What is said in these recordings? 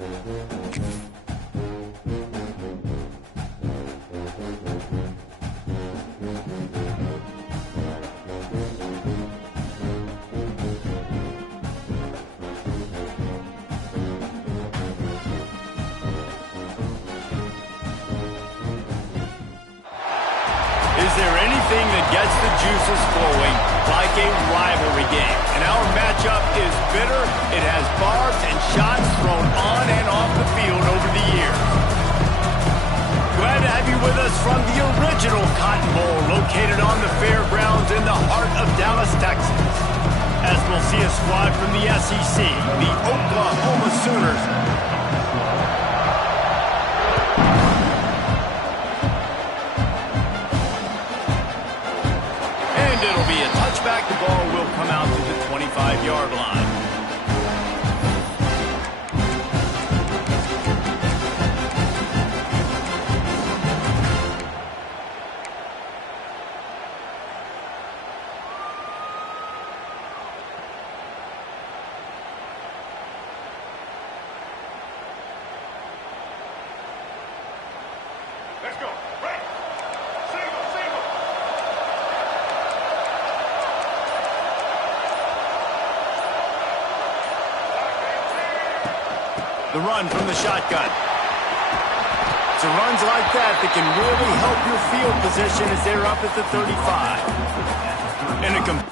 Is there anything that gets the juices flowing like a rivalry game? And our matchup is bitter. It has barbs and shots thrown on and off the field over the years. Glad to have you with us from the original Cotton Bowl located on the fairgrounds in the heart of Dallas, Texas. As we'll see a squad from the SEC, the Oklahoma Sooners. Back, the ball will come out to the 25-yard line. Let's go. Right. Single, single. The run from the shotgun. It's runs like that that can really help your field position as they're up at the 35. And a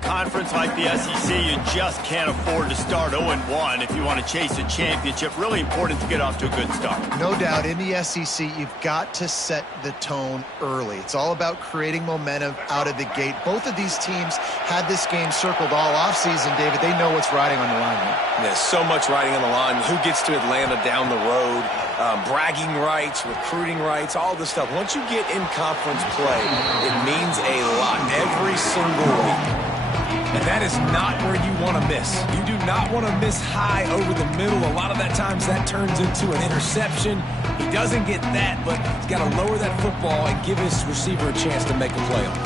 conference like the SEC, you just can't afford to start 0-1 if you want to chase a championship. Really important to get off to a good start. No doubt, in the SEC, you've got to set the tone early. It's all about creating momentum out of the gate. Both of these teams had this game circled all offseason, David. They know what's riding on the line here. There's so much riding on the line. Who gets to Atlanta down the road? Bragging rights, recruiting rights, all this stuff. Once you get in conference play, it means a lot every single week. And that is not where you want to miss. You do not want to miss high over the middle. A lot of that times that turns into an interception. He doesn't get that, but he's got to lower that football and give his receiver a chance to make a play on it.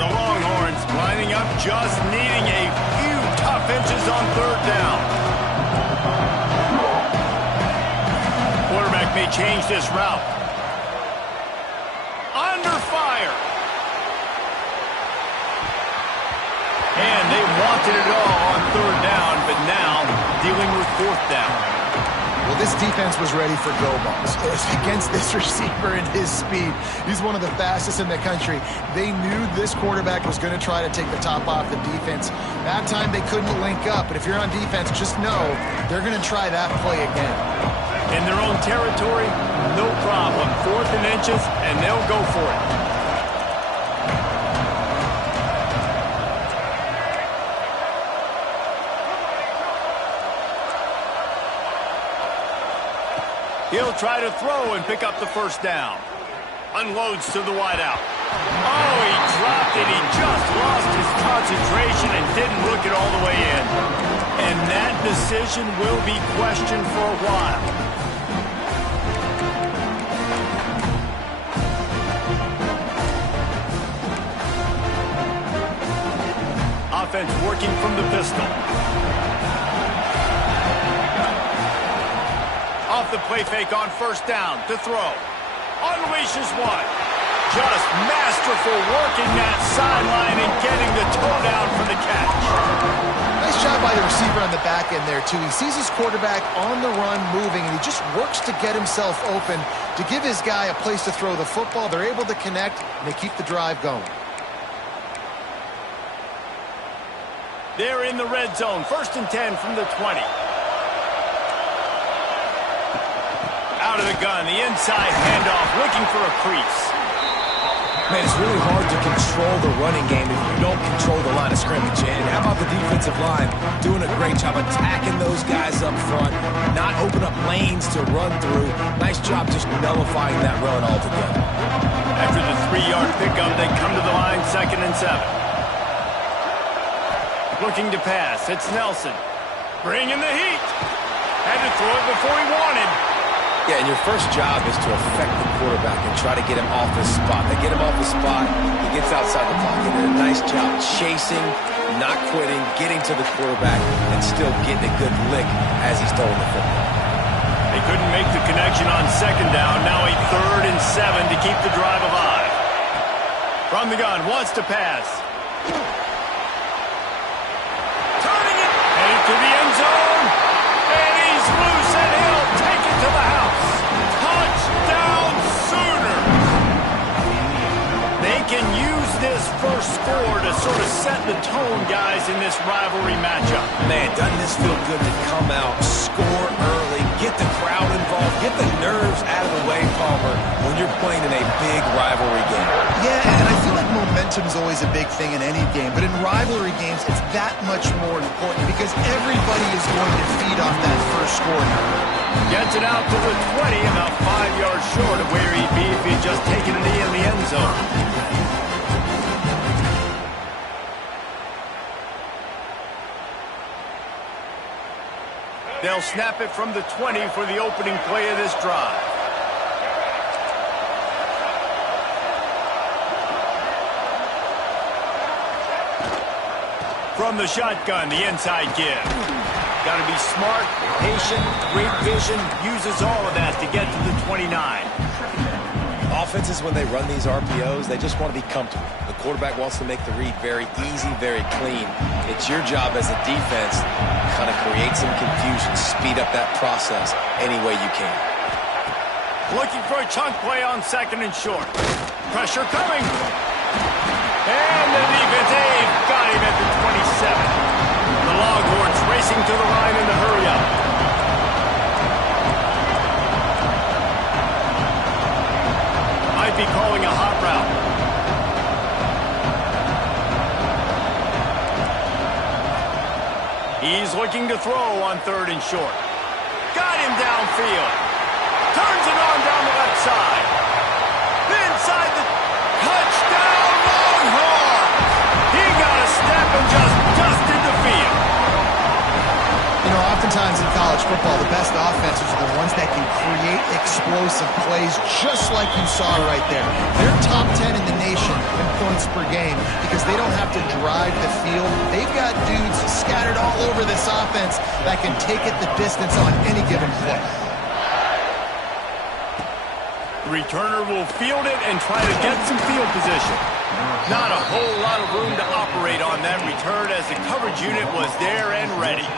The Longhorns lining up, just needing a few tough inches on third down. Quarterback may change this route. Under fire. And they wanted it all on third down, but now dealing with fourth down. Well, this defense was ready for go balls. Against this receiver and his speed, he's one of the fastest in the country. They knew this quarterback was going to try to take the top off the defense. That time they couldn't link up, but if you're on defense, just know they're going to try that play again. In their own territory, no problem. 4th and inches, and they'll go for it. He'll try to throw and pick up the first down. Unloads to the wideout. Oh, he dropped it. He just lost his concentration and didn't look it all the way in. And that decision will be questioned for a while. Offense working from the pistol. Off the play fake on first down to throw. Unleashes one. Just masterful working that sideline and getting the toe down for the catch. Nice job by the receiver on the back end there, too. He sees his quarterback on the run moving, and he just works to get himself open to give his guy a place to throw the football. They're able to connect, and they keep the drive going. They're in the red zone. 1st and 10 from the 20. Out of the gun, the inside handoff, looking for a crease. Man, it's really hard to control the running game if you don't control the line of scrimmage. And how about the defensive line doing a great job attacking those guys up front, not open up lanes to run through. Nice job just nullifying that run altogether. After the 3-yard pickup, they come to the line, 2nd and 7. Looking to pass, it's Nelson. Bringing the heat. Had to throw it before he wanted. Yeah, and your first job is to affect the quarterback and try to get him off his spot. They get him off his spot, he gets outside the pocket. They did a nice job chasing, not quitting, getting to the quarterback, and still getting a good lick as he's throwing the football. They couldn't make the connection on 2nd down. Now a 3rd and 7 to keep the drive alive. From the gun, wants to pass. Turning it, headed to the end zone. And he's loose, and he'll take it to the house. Touchdown Sooners. They can use this first score to sort of set the tone, guys, in this rivalry matchup. Man, doesn't this feel good to come out, score early, get the crowd involved, get the nerves out of the way, Palmer, when you're playing in a big rivalry game. Yeah, and I feel like momentum is always a big thing in any game, but in rivalry games, it's that much more important because everybody is going to feed off that first score now. Gets it out to the 20, about 5 yards short of where he'd be if he'd just taken a knee in the end zone. They'll snap it from the 20 for the opening play of this drive. From the shotgun, the inside give. Got to be smart, patient, great vision, uses all of that to get to the 29. Offenses, when they run these RPOs, they just want to be comfortable. The quarterback wants to make the read very easy, very clean. It's your job as a defense to kind of create some confusion, speed up that process any way you can. Looking for a chunk play on 2nd and short. Pressure coming. And the defense, they've got him at the 27. The Longhorns racing to the line in the hurry-up. Might be calling a hot route. He's looking to throw on 3rd and short. Got him downfield. Turns it on down the left side. Inside the touchdown Longhorns. He got a step and just dusted the field. You know, oftentimes in college football, the best offenses are the ones that can create explosive plays just like you saw right there. They're top 10 in the nation in points per game because they don't have to drive the field. They've got dudes scattered all over this offense that can take it the distance on any given play. The returner will field it and try to get some field position. Not a whole lot of room to operate on that return as the coverage unit was there and ready.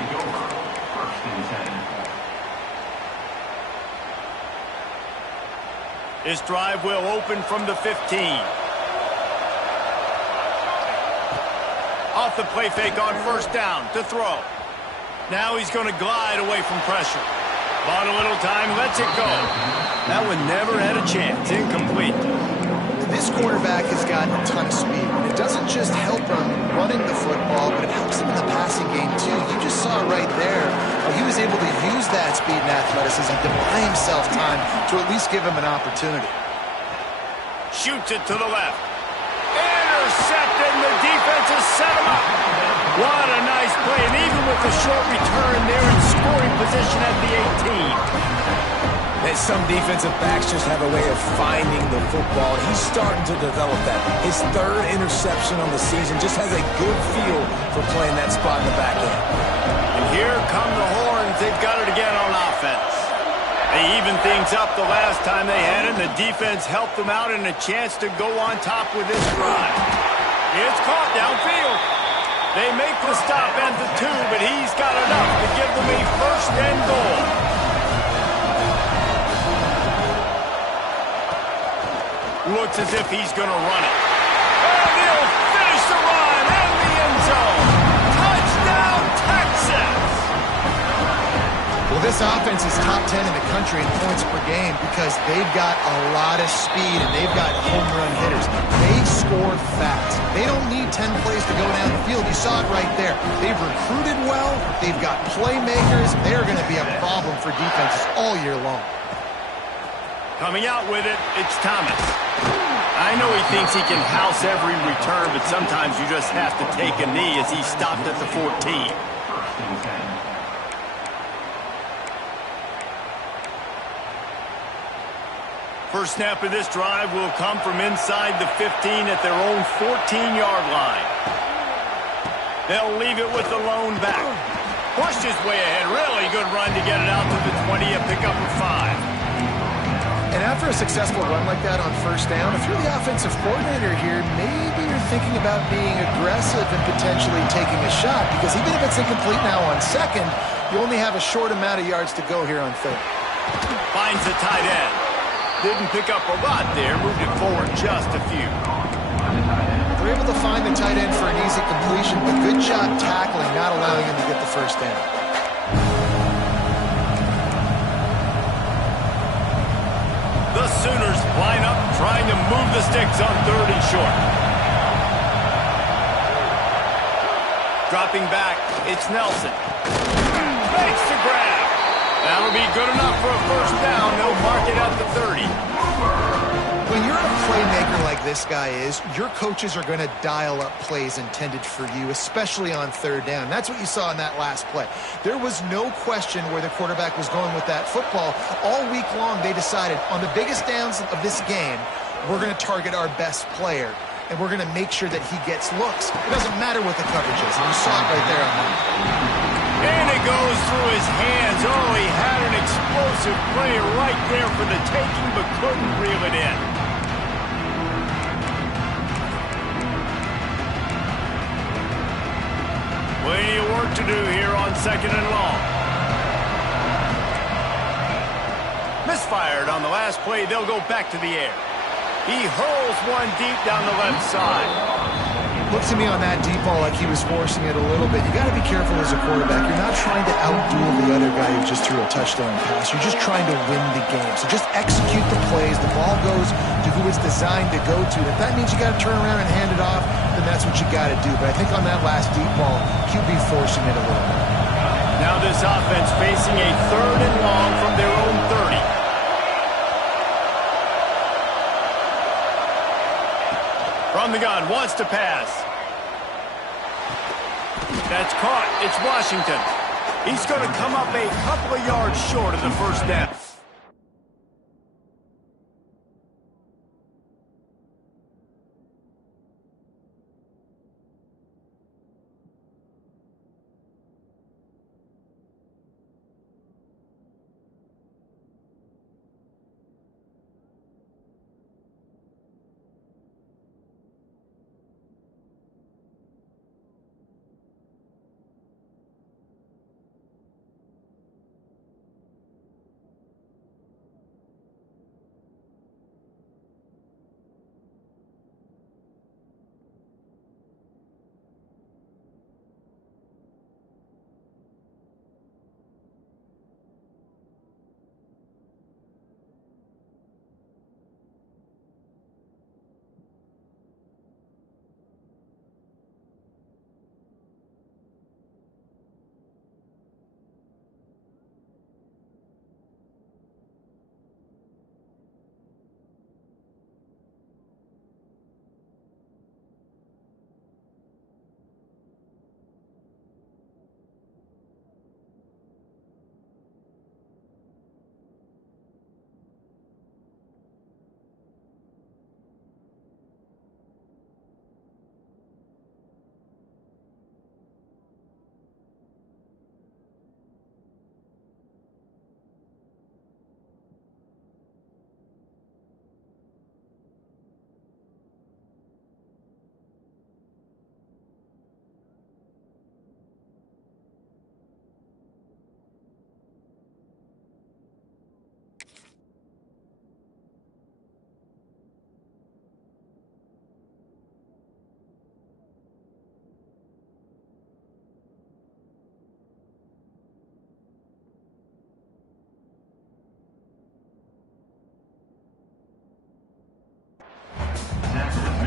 This drive will open from the 15. Off the play fake on 1st down to throw. Now he's going to glide away from pressure. Bought a little time, lets it go. That one never had a chance. Incomplete. This quarterback has got a ton of speed. It doesn't just help him running the football, but it helps him in the passing game, too. You just saw right there how he was able to use that speed and athleticism to buy himself time to at least give him an opportunity. Shoots it to the left. Intercepted, and the defense has set him up. What a nice play, and even with the short return, they're in scoring position at the 18. And some defensive backs just have a way of finding the football. He's starting to develop that. His 3rd interception on the season just has a good feel for playing that spot in the back end. And here come the Horns. They've got it again on offense. They evened things up the last time they had it, and the defense helped them out and a chance to go on top with this drive. It's caught downfield. They make the stop at the 2, but he's got enough to give them a 1st and goal. Looks as if he's going to run it. And he'll finish the run and the end zone. Touchdown, Texas! Well, this This offense is top 10 in the country in points per game because they've got a lot of speed and they've got home run hitters. They score fast. They don't need 10 plays to go down the field. You saw it right there. They've recruited well. They've got playmakers. They're going to be a problem for defenses all year long. Coming out with it, it's Thomas. I know he thinks he can house every return, but sometimes you just have to take a knee as he stopped at the 14. First snap of this drive will come from inside the 15 at their own 14-yard line. They'll leave it with the lone back. Pushed his way ahead. Really good run to get it out to the 20 and pick up a 5. And after a successful run like that on first down, if you're the offensive coordinator here, maybe you're thinking about being aggressive and potentially taking a shot, because even if it's incomplete now on second, you only have a short amount of yards to go here on third. Finds the tight end. Didn't pick up a lot there, moved it forward just a few. They're able to find the tight end for an easy completion, but good job tackling, not allowing him to get the first down. The Sooners line up, trying to move the sticks on 3rd and short. Dropping back, it's Nelson. Makes the grab. That'll be good enough for a first down. They'll mark it at the 30. When you're a playmaker like this guy is, your coaches are going to dial up plays intended for you, especially on 3rd down. That's what you saw in that last play. There was no question where the quarterback was going with that football. All week long, they decided on the biggest downs of this game, we're going to target our best player, and we're going to make sure that he gets looks. It doesn't matter what the coverage is. You saw it right there on that. And it goes through his hands. Oh, he had an explosive play right there for the taking, but couldn't reel it in. Plenty of work to do here on 2nd and long. Misfired on the last play. They'll go back to the air. He hurls one deep down the left side. Looks to me on that deep ball like he was forcing it a little bit. You got to be careful as a quarterback. You're not trying to outduel the other guy who just threw a touchdown pass. You're just trying to win the game. So just execute the plays. The ball goes to who it's designed to go to. If that means you got to turn around and hand it off, then that's what you got to do. But I think on that last deep ball, QB forcing it a little bit. Now this offense facing a 3rd and long from their own 30. From the gun, wants to pass. That's caught. It's Washington. He's going to come up a couple of yards short of the first down.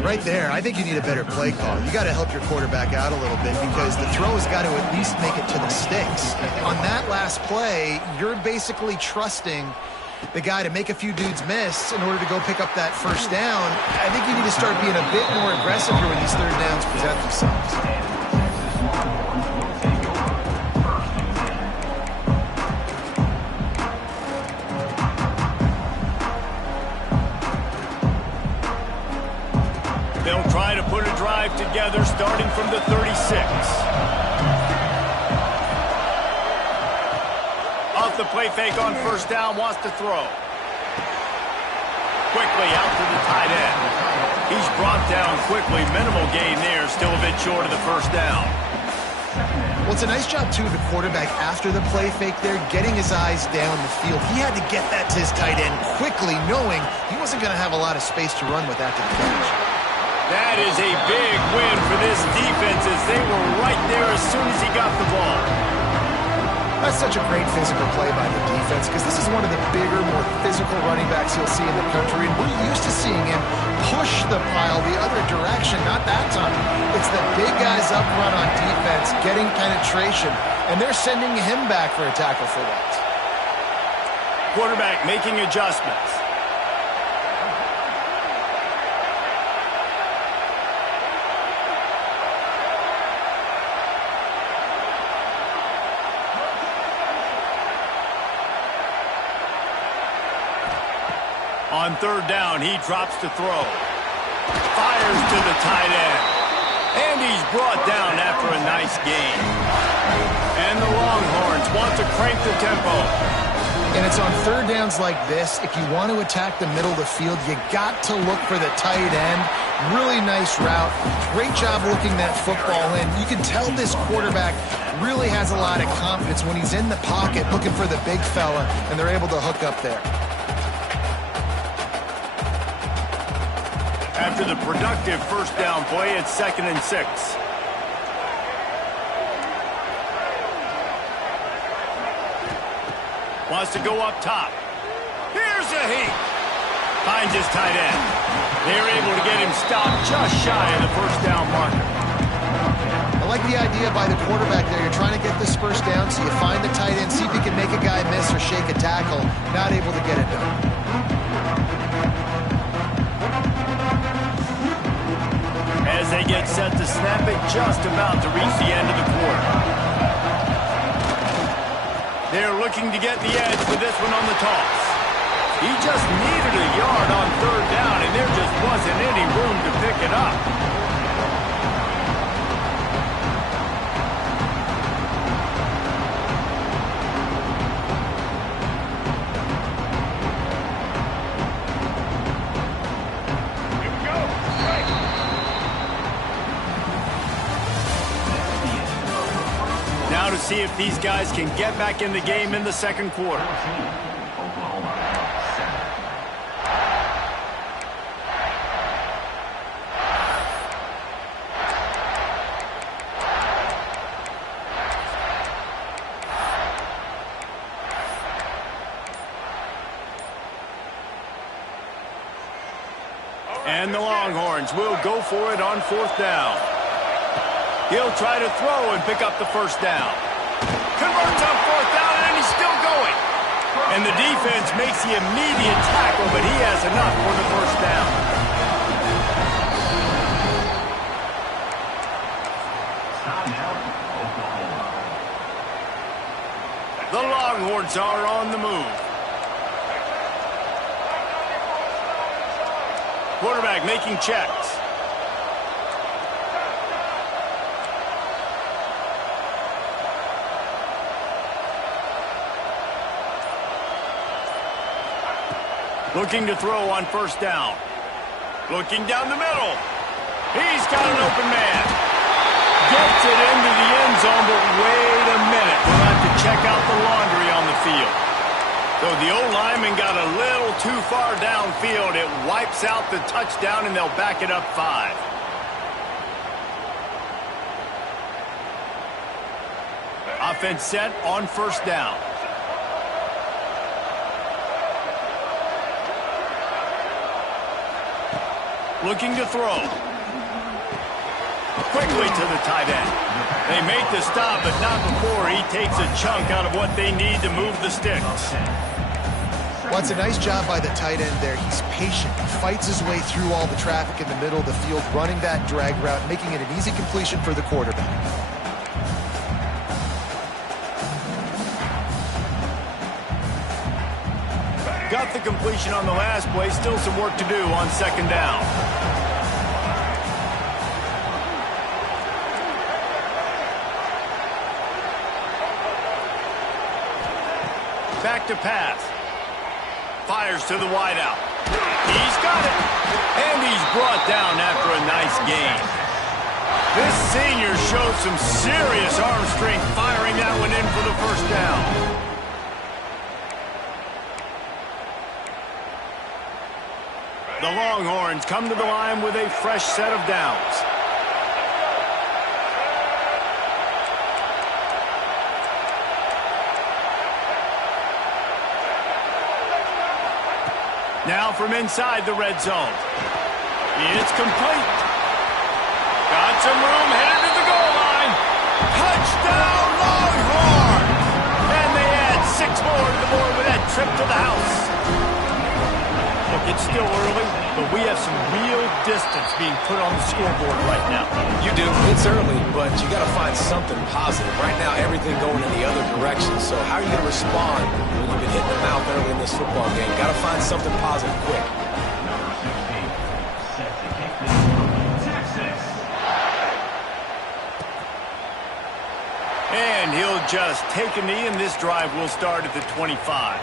Right there, I think you need a better play call. You got to help your quarterback out a little bit because the throw has got to at least make it to the sticks. On that last play, you're basically trusting the guy to make a few dudes miss in order to go pick up that first down. I think you need to start being a bit more aggressive here when these third downs present themselves. They'll try to put a drive together starting from the 36. Off the play fake on first down, wants to throw. Quickly out to the tight end. He's brought down quickly. Minimal gain there, still a bit short of the first down. Well, it's a nice job, too, of the quarterback after the play fake there, getting his eyes down the field. He had to get that to his tight end quickly, knowing he wasn't going to have a lot of space to run with after the catch. That is a big win for this defense as they were right there as soon as he got the ball. That's such a great physical play by the defense because this is one of the bigger, more physical running backs you'll see in the country, and we're used to seeing him push the pile the other direction, not that time. It's the big guys up front on defense getting penetration, and they're sending him back for a tackle for loss. Quarterback making adjustments. On third down, he drops to throw. Fires to the tight end. And he's brought down after a nice gain. And the Longhorns want to crank the tempo. And it's on third downs like this, if you want to attack the middle of the field, you got to look for the tight end. Really nice route. Great job looking that football in. You can tell this quarterback really has a lot of confidence when he's in the pocket looking for the big fella, and they're able to hook up there. After the productive first down play, it's 2nd and 6. Wants to go up top. Here's a heat. Finds his tight end. They're able to get him stopped just shy of the first down marker. I like the idea by the quarterback there. You're trying to get this first down, so you find the tight end, see if you can make a guy miss or shake a tackle. Not able to get it done. As they get set to snap it, just about to reach the end of the quarter. They're looking to get the edge for this one on the toss. He just needed a yard on third down, and there just wasn't any room to pick it up. Now to see if these guys can get back in the game in the second quarter. And the Longhorns will go for it on fourth down. He'll try to throw and pick up the first down. Converts on fourth down, and he's still going. And the defense makes the immediate tackle, but he has enough for the first down. The Longhorns are on the move. Quarterback making checks. Looking to throw on first down. Looking down the middle. He's got an open man. Gets it into the end zone, but wait a minute. We'll have to check out the laundry on the field. So the O-lineman got a little too far downfield. It wipes out the touchdown, and they'll back it up 5. Offense set on first down. Looking to throw. Quickly to the tight end. They make the stop, but not before he takes a chunk out of what they need to move the sticks. Well, it's a nice job by the tight end there. He's patient. He fights his way through all the traffic in the middle of the field, running that drag route, making it an easy completion for the quarterback. Got the completion on the last play. Still some work to do on second down. Back to pass. Fires to the wideout. He's got it. And he's brought down after a nice gain. This senior showed some serious arm strength firing that one in for the first down. The Longhorns come to the line with a fresh set of downs. Now from inside the red zone. It's complete. Got some room, headed to the goal line. Touchdown, Longhorns! And they add 6 more to the board with that trip to the house. Look, it's still early, but we have some real distance being put on the scoreboard right now. You do. It's early, but you got to find something positive. Right now, everything going in the other direction. So how are you going to respond when you've been hitting the mouth early in this football game? Got to find something positive quick. And he'll just take a knee, and this drive will start at the 25.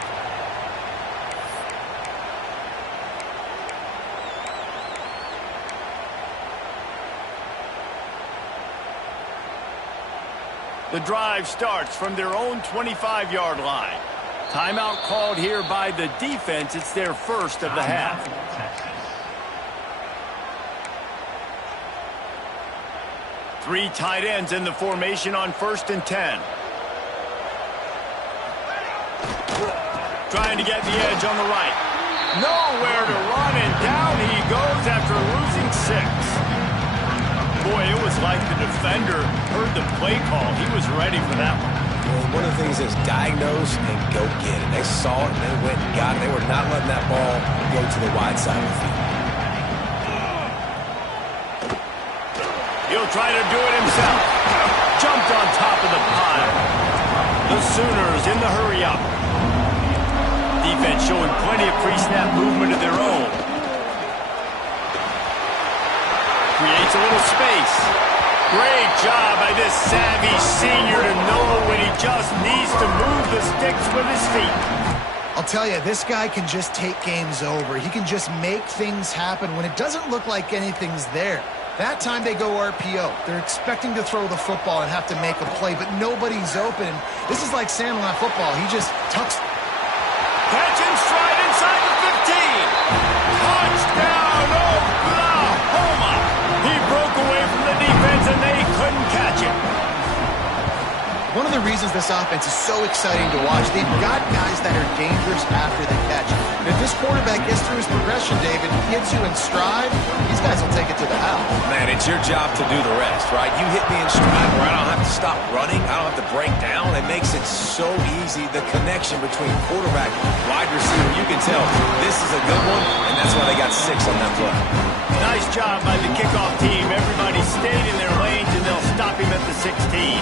The drive starts from their own 25-yard line. Timeout called here by the defense. It's their first of the half. Three tight ends in the formation on 1st and 10. Trying to get the edge on the right. Nowhere to run, and down he goes after losing 6. Boy, it was like the defender heard the play call. He was ready for that one. Well, one of the things is diagnose and go get it. They saw it, and they went and got it. They were not letting that ball go to the wide side of the field. He'll try to do it himself. Jumped on top of the pile. The Sooners in the hurry-up. Defense showing plenty of pre-snap movement of their own. Creates a little space. Great job by this savvy senior to know when he just needs to move the sticks with his feet. I'll tell you, this guy can just take games over. He can just make things happen when it doesn't look like anything's there. That time they go RPO. They're expecting to throw the football and have to make a play, but nobody's open. This is like Sandlot football. He just tucks. Catch and stride inside the 15. Touchdown, Oklahoma. He broke away from the defense, and they couldn't catch him. One of the reasons this offense is so exciting to watch, they've got guys that are dangerous after the catch. And if this quarterback gets through his progression, David, hits you in stride, these guys will take it to the house. Man, it's your job to do the rest, right? You hit me in stride where I don't have to stop running. I don't have to break down. It makes it so easy. The connection between quarterback and wide receiver, you can tell this is a good one, and that's why they got 6 on that play. Nice job by the kickoff team. Everybody stayed in their lanes, and they'll stop him at the 16.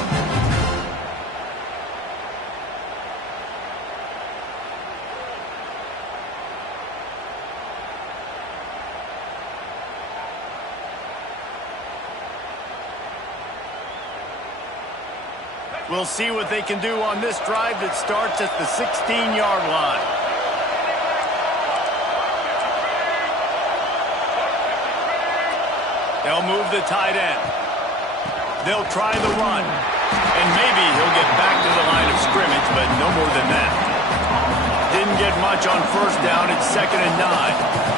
We'll see what they can do on this drive that starts at the 16-yard line. They'll move the tight end. They'll try the run. And maybe he'll get back to the line of scrimmage, but no more than that. Didn't get much on 1st down. It's 2nd and 9.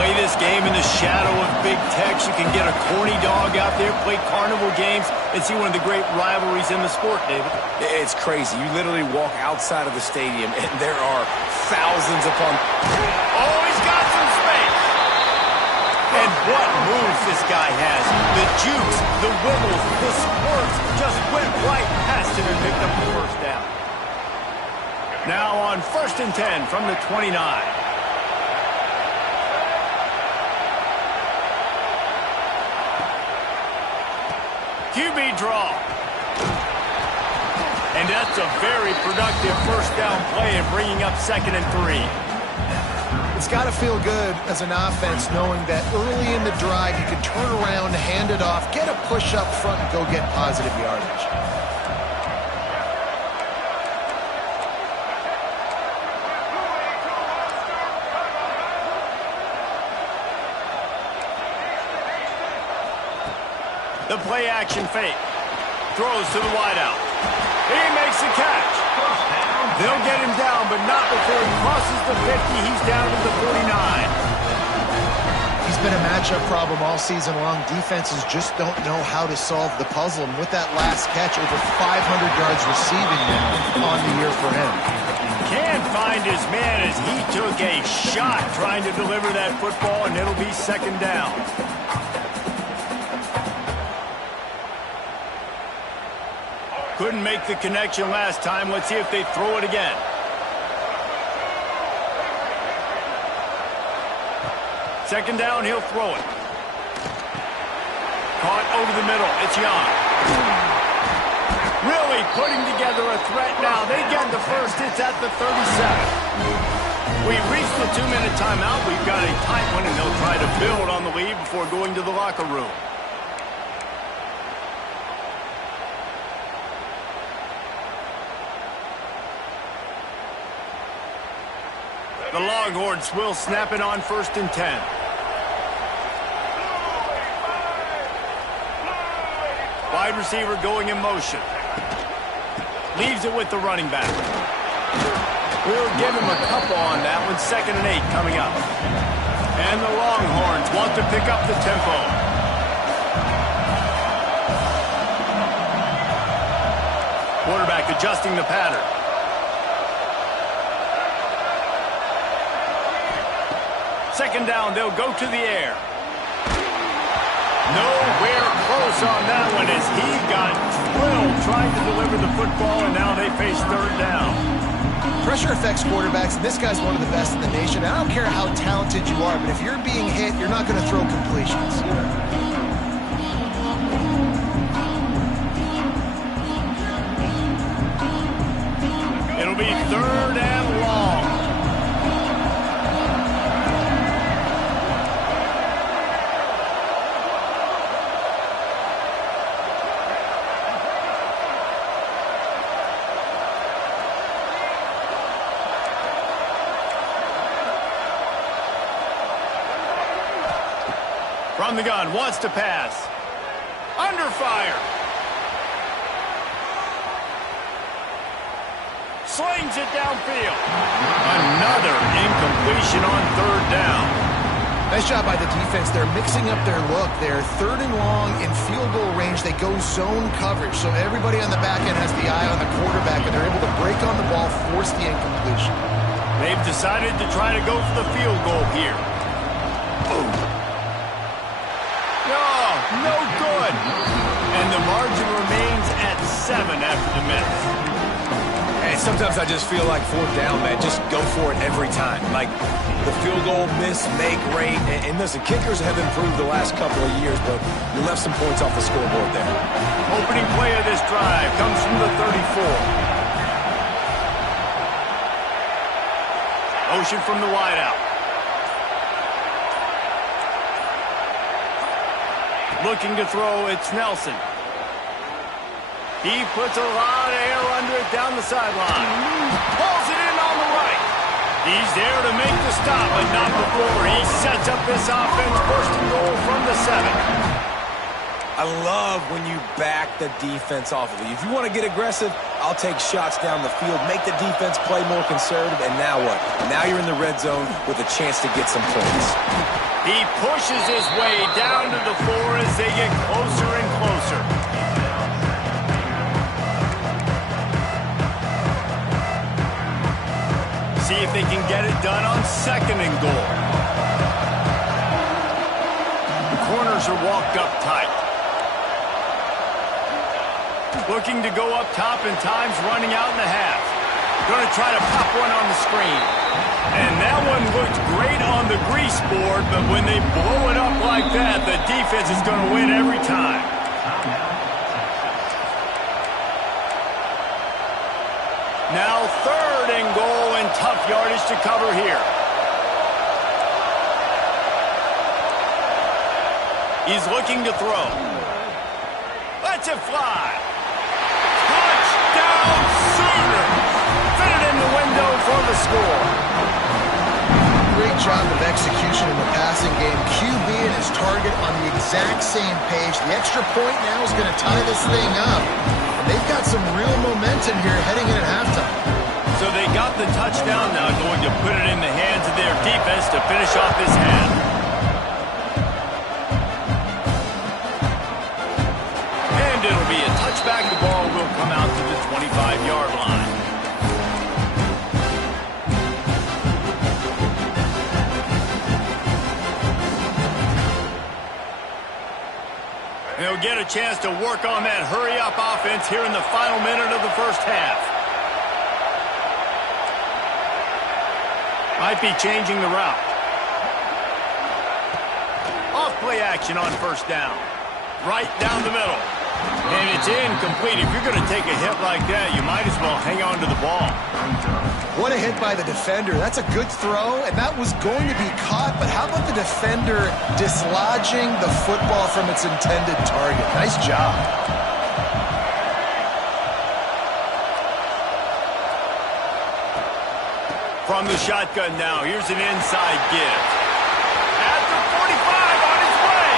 Play this game in the shadow of Big Tex. You can get a corny dog out there, play carnival games, and see one of the great rivalries in the sport, David. It's crazy. You literally walk outside of the stadium, and there are thousands upon... Oh, he's got some space. And What moves this guy has. The juice, the wibbles, the squirts just went right past him and picked up the first down. Now on 1st and 10 from the 29. QB draw. And that's a very productive first down play and bringing up 2nd and 3. It's got to feel good as an offense knowing that early in the drive you can turn around, hand it off, get a push up front, and go get positive yardage. The play action fake. Throws to the wideout. He makes the catch. They'll get him down, but not before he crosses the 50. He's down to the 49. He's been a matchup problem all season long. Defenses just don't know how to solve the puzzle. And with that last catch, over 500 yards receiving on the year for him. Can't find his man as he took a shot trying to deliver that football, and it'll be 2nd down. Couldn't make the connection last time. Let's see if they throw it again. Second down, he'll throw it. Caught over the middle. It's Young. Really putting together a threat now. They get the first. It's at the 37. We reached the 2-minute timeout. We've got a tight one, and they'll try to build on the lead before going to the locker room. The Longhorns will snap it on 1st and 10. Wide receiver going in motion. Leaves it with the running back. We'll give him a couple on that one. 2nd and 8 coming up. And the Longhorns want to pick up the tempo. Quarterback adjusting the pattern. Second down, they'll go to the air. Nowhere close on that one as he got drilled trying to deliver the football, and now they face 3rd down. Pressure affects quarterbacks, and this guy's one of the best in the nation. I don't care how talented you are, but if you're being hit, you're not going to throw completions. It'll be 3rd and long. From the gun, wants to pass. Under fire. Slings it downfield. Another incompletion on 3rd down. Nice job by the defense. They're mixing up their look. They're 3rd and long in field goal range. They go zone coverage, so everybody on the back end has the eye on the quarterback, and they're able to break on the ball, force the incompletion. They've decided to try to go for the field goal here. Boom. No good. And the margin remains at 7 after the miss. And sometimes I just feel like 4th down, man. Just go for it every time. Like the field goal miss, make rate. And listen, kickers have improved the last couple of years, but you left some points off the scoreboard there. Opening play of this drive comes from the 34. Motion from the wideout. Looking to throw, it's Nelson. He puts a lot of air under it down the sideline. Pulls it in on the right. He's there to make the stop, but not before. He sets up this offense, 1st and goal from the 7. I love when you back the defense off of it. If you want to get aggressive, I'll take shots down the field, make the defense play more conservative, and now what? Now you're in the red zone with a chance to get some points. He pushes his way down to the floor as they get closer and closer. See if they can get it done on 2nd and goal. corners are walked up tight. Looking to go up top, and time's running out in the half. Going to try to pop one on the screen. And that one looked great on the grease board, but when they blow it up like that, the defense is going to win every time. Now 3rd and goal, and tough yardage to cover here. He's looking to throw. Lets it fly. Touchdown Sooners! Fit it in the window for the score. Great job of execution in the passing game. QB and his target on the exact same page. The extra point now is going to tie this thing up. And they've got some real momentum here heading in at halftime. So they got the touchdown, now going to put it in the hands of their defense to finish off this half. And it'll be a touchback. The ball will come out to the 25-yard line. They'll get a chance to work on that hurry-up offense here in the final minute of the first half. Might be changing the route. Off play action on 1st down. Right down the middle. And it's incomplete. If you're going to take a hit like that, you might as well hang on to the ball. What a hit by the defender. That's a good throw, and that was going to be caught, but how about the defender dislodging the football from its intended target? Nice job. From the shotgun now, here's an inside give. At the 45, on his way.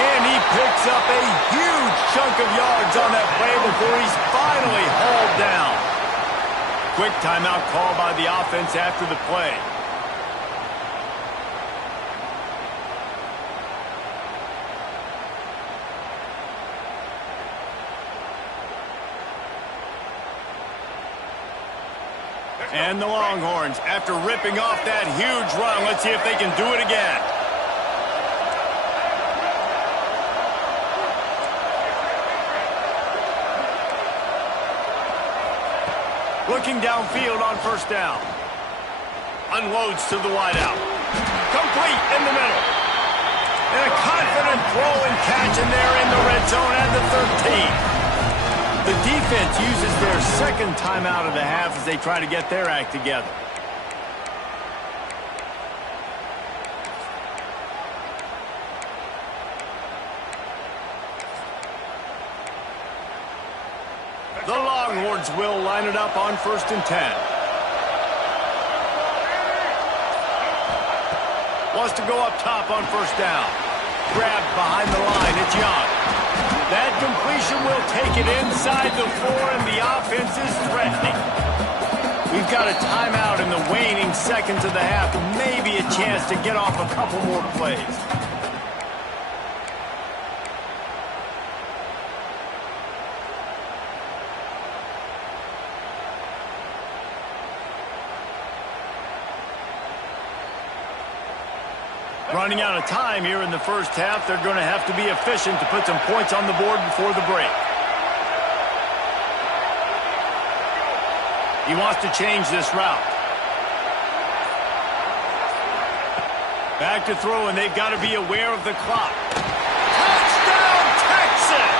And he picks up a huge chunk of yards on that play before he's finally hauled down. Quick timeout call by the offense after the play. And the Longhorns, after ripping off that huge run, let's see if they can do it again. Looking downfield on 1st down. Unloads to the wideout. Complete in the middle. And a confident throw and catch, and they're in the red zone at the 13. The defense uses their 2nd timeout of the half as they try to get their act together. The Longhorns will line it up on 1st and 10. Wants to go up top on 1st down. Grabbed behind the line. It's Young. That completion will take it inside the 4, and the offense is threatening. We've got a timeout in the waning seconds of the half, and maybe a chance to get off a couple more plays. Running out of time here in the first half. They're going to have to be efficient to put some points on the board before the break. He wants to change this route. Back to throw, and they've got to be aware of the clock. Touchdown, Texas!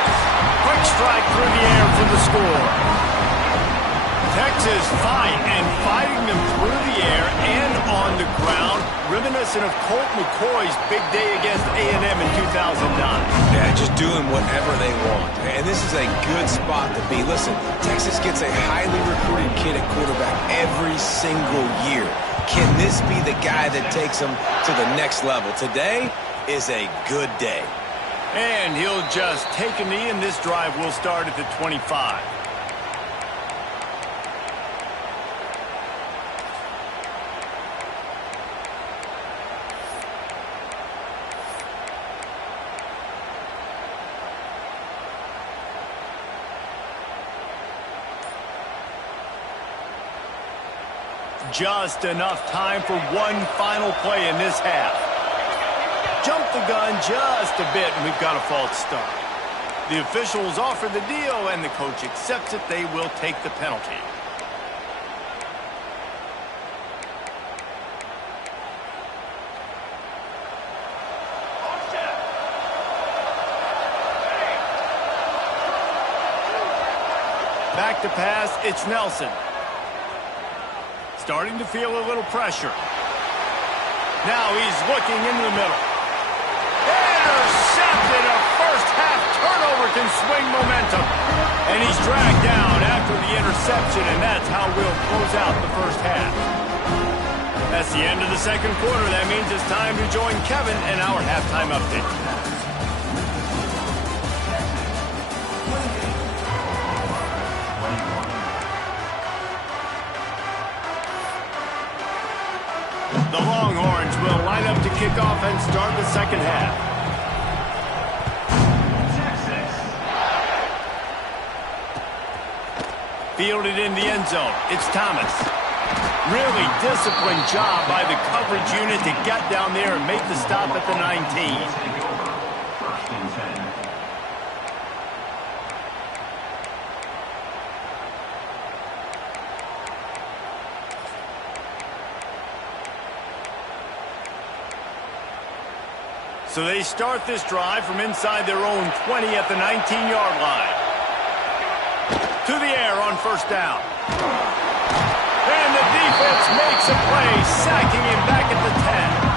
Quick strike through the air for the score. Texas fighting them through the air and on the ground, reminiscent of Colt McCoy's big day against A&M in 2009. Yeah, just doing whatever they want. And this is a good spot to be. Listen, Texas gets a highly recruited kid at quarterback every single year. Can this be the guy that takes them to the next level? Today is a good day. And he'll just take a knee, and this drive will start at the 25. Just enough time for one final play in this half. jumped the gun just a bit, and we've got a false start. The officials offer the deal, and the coach accepts it. They will take the penalty. Back to pass, it's Nelson. Starting to feel a little pressure. Now he's looking into the middle. Intercepted! A first-half turnover can swing momentum. And he's dragged down after the interception, and that's how we'll close out the first half. That's the end of the second quarter. That means it's time to join Kevin and our halftime update. The Longhorns will line up to kick off and start the second half. Fielded in the end zone. It's Thomas. Really disciplined job by the coverage unit to get down there and make the stop at the 19. So they start this drive from inside their own 20 at the 19-yard line. To the air on first down. And the defense makes a play, sacking him back at the 10.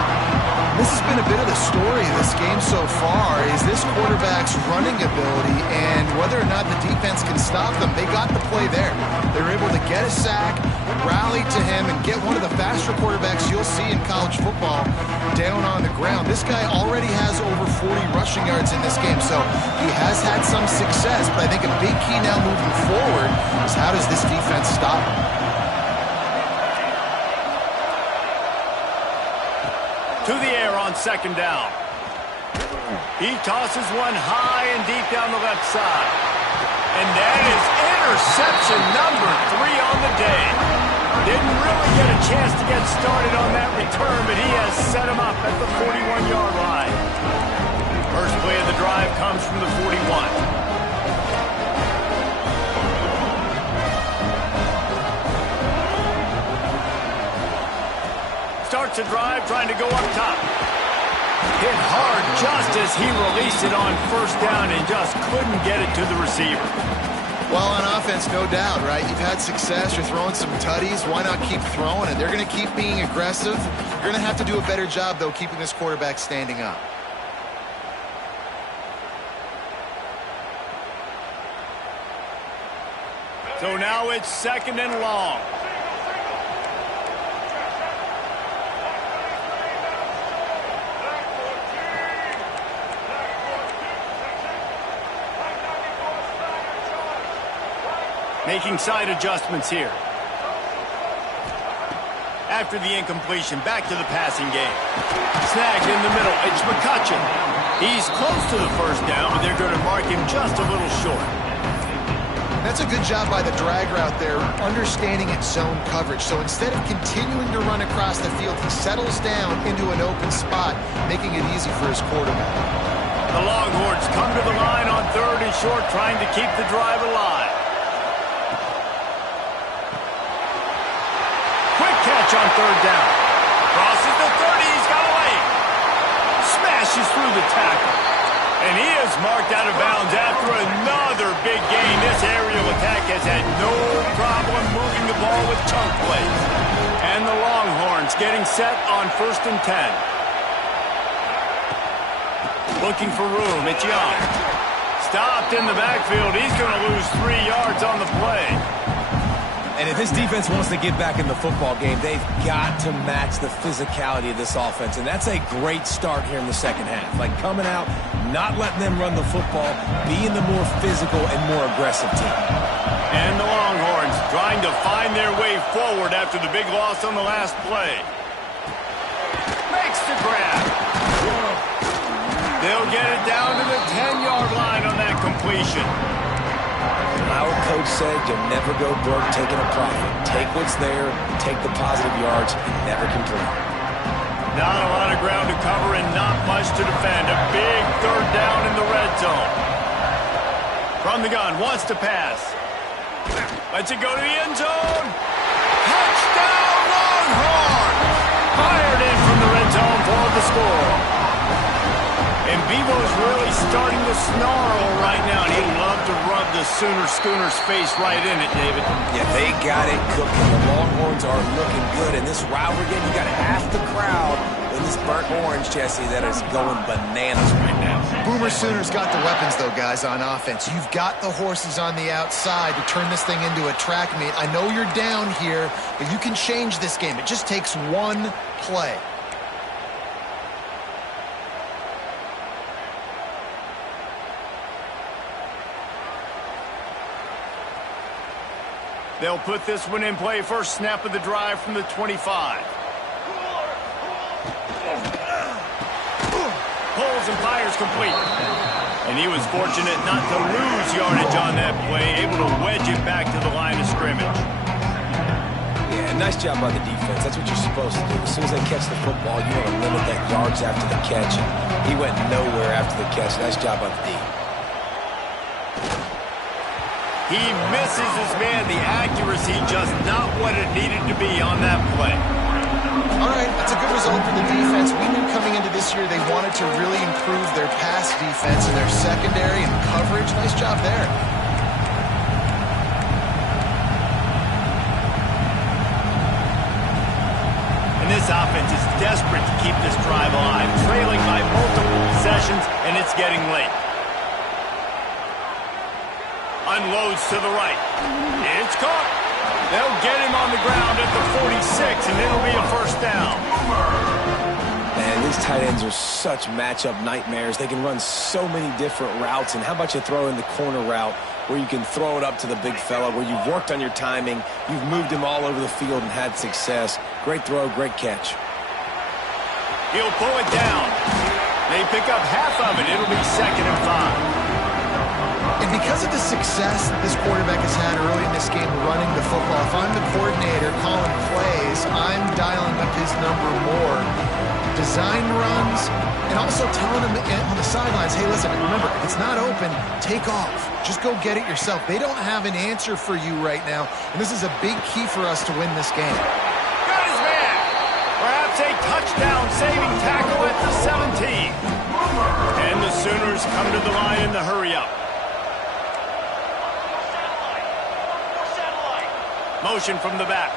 This has been a bit of the story of this game so far, is this quarterback's running ability and whether or not the defense can stop them. They got the play there. They were able to get a sack, rally to him, and get one of the faster quarterbacks you'll see in college football down on the ground. This guy already has over 40 rushing yards in this game, so he has had some success, but I think a big key now moving forward is how does this defense stop him? To the air on second down. He tosses one high and deep down the left side. And that is interception number 3 on the day. Didn't really get a chance to get started on that return, but he has set him up at the 41-yard line. First play of the drive comes from the 41. Starts a drive trying to go up top. Hit hard just as he released it on first down and just couldn't get it to the receiver. Well, on offense, no doubt, right? You've had success. You're throwing some tutties. Why not keep throwing it? They're going to keep being aggressive. You're going to have to do a better job, though, keeping this quarterback standing up. So now it's second and long. Making side adjustments here. After the incompletion, back to the passing game. Snagged in the middle, it's McCutcheon. He's close to the first down, but they're going to mark him just a little short. That's a good job by the drag route there, understanding its zone coverage. So instead of continuing to run across the field, he settles down into an open spot, making it easy for his quarterback. The Longhorns come to the line on third and short, trying to keep the drive alive. Catch on third down. Crosses the 30. He's got a lane. Smashes through the tackle. And he is marked out of bounds after another big gain. This aerial attack has had no problem moving the ball with chunk plays. And the Longhorns getting set on first and 10. Looking for room. It's Young. Stopped in the backfield. He's going to lose 3 yards on the play. And if this defense wants to get back in the football game, they've got to match the physicality of this offense. And that's a great start here in the second half. Like coming out, not letting them run the football, being the more physical and more aggressive team. And the Longhorns trying to find their way forward after the big loss on the last play. Makes the grab. They'll get it down to the 10-yard line on that completion. Our coach said you'll never go broke taking a profit. Take what's there, take the positive yards, and never complain. Not a lot of ground to cover and not much to defend. A big third down in the red zone. From the gun, wants to pass. Lets it go to the end zone. Touchdown, Longhorn! Fired in from the red zone for the score. And Bevo's really starting to snarl right now. And he'd love to rub the Schooner's face right in it, David. Yeah, they got it cooking. The Longhorns are looking good. And this rivalry game, you got half the crowd in this burnt orange, Jesse, that is going bananas right now. Boomer Sooners got the weapons, though, guys, on offense. You've got the horses on the outside to turn this thing into a track meet. I know you're down here, but you can change this game. It just takes one play. They'll put this one in play. First snap of the drive from the 25. Pulls and fires complete. And he was fortunate not to lose yardage on that play, able to wedge it back to the line of scrimmage. Yeah, nice job by the defense. That's what you're supposed to do. As soon as they catch the football, you want to limit that yards after the catch. He went nowhere after the catch. Nice job by the D. He misses his man. The accuracy just not what it needed to be on that play. All right, that's a good result for the defense. We knew coming into this year they wanted to really improve their pass defense and their secondary and coverage. Nice job there. And this offense is desperate to keep this drive alive, trailing by multiple possessions, and it's getting late. Unloads to the right. It's caught. They'll get him on the ground at the 46, and it'll be a first down. Man, these tight ends are such matchup nightmares. They can run so many different routes. And how about you throw in the corner route where you can throw it up to the big fella, where you've worked on your timing, you've moved him all over the field and had success. Great throw, great catch. He'll pull it down. They pick up half of it. It'll be 2nd and 5. And because of the success that this quarterback has had early in this game running the football, if I'm the coordinator calling plays, I'm dialing up his number more. Design runs, and also telling him on the sidelines, hey, listen, remember, if it's not open, take off. Just go get it yourself. They don't have an answer for you right now, and this is a big key for us to win this game. Got his man. Perhaps a touchdown-saving tackle at the 17. And the Sooners come to the line in the hurry-up. Motion from the back.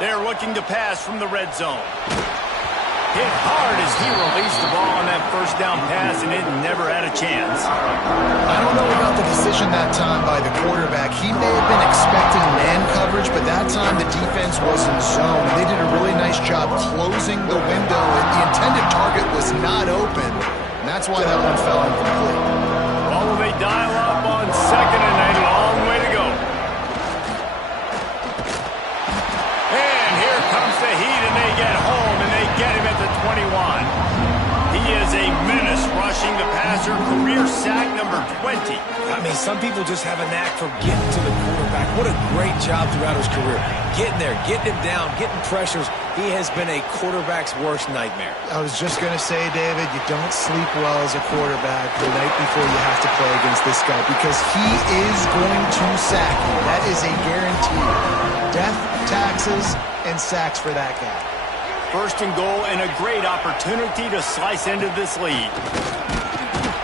They're looking to pass from the red zone. Hit hard as he released the ball on that first down pass, and it never had a chance. I don't know about the decision that time by the quarterback. He may have been expecting man coverage, but that time the defense was in zone. They did a really nice job closing the window, and the intended target was not open, and that's why that one fell incomplete. Well, they dial up on 2nd and a long way to go. And here comes the heat, and they get home, and they get him at the 21. He is a menace rushing the passer, career sack number 20. I mean, some people just have a knack for getting to the quarterback. What a great job throughout his career. Getting there, getting him down, getting pressures. He has been a quarterback's worst nightmare. I was just going to say, David, you don't sleep well as a quarterback the night before you have to play against this guy because he is going to sack you. That is a guarantee. Death, taxes, and sacks for that guy. 1st and goal, and a great opportunity to slice into this lead.